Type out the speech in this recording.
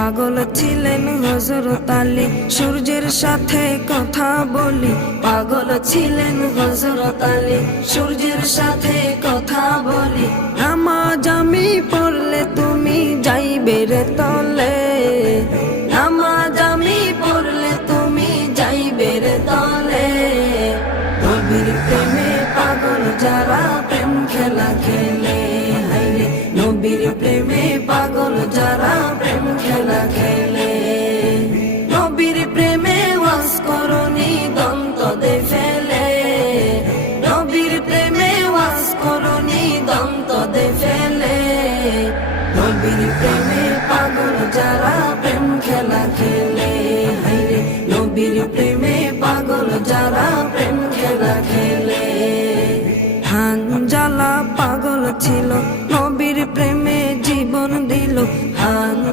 পাগল ছিলেন হযরত আলী, সূর্যের সাথে কথা বলি। পাগল ছিলেন হযরত আলী, সূর্যের সাথে কথা বলি। নামাজ আমি পড়লে তুমি যাইবে রে তলে, নামাজ আমি পড়লে তুমি যাইবে রে তলে। নবীর প্রেমে পাগল যারা প্রেম খেলা খেলে, হায়রে নবীর প্রেমে পাগল যারা প্রেম খেলা খেলে। নবীর প্রেমে ওয়াজ করনি দন্ত দে ফেলে, নবীর প্রেমে ওয়াজ করনি দন্ত দে ফেলে। নবীর প্রেমে পাগল যারা প্রেম খেলা খেলে, হায়রে নবীর প্রেমে পাগল যারা প্রেম খেলা খেলে। হানজালা পাগল ছিল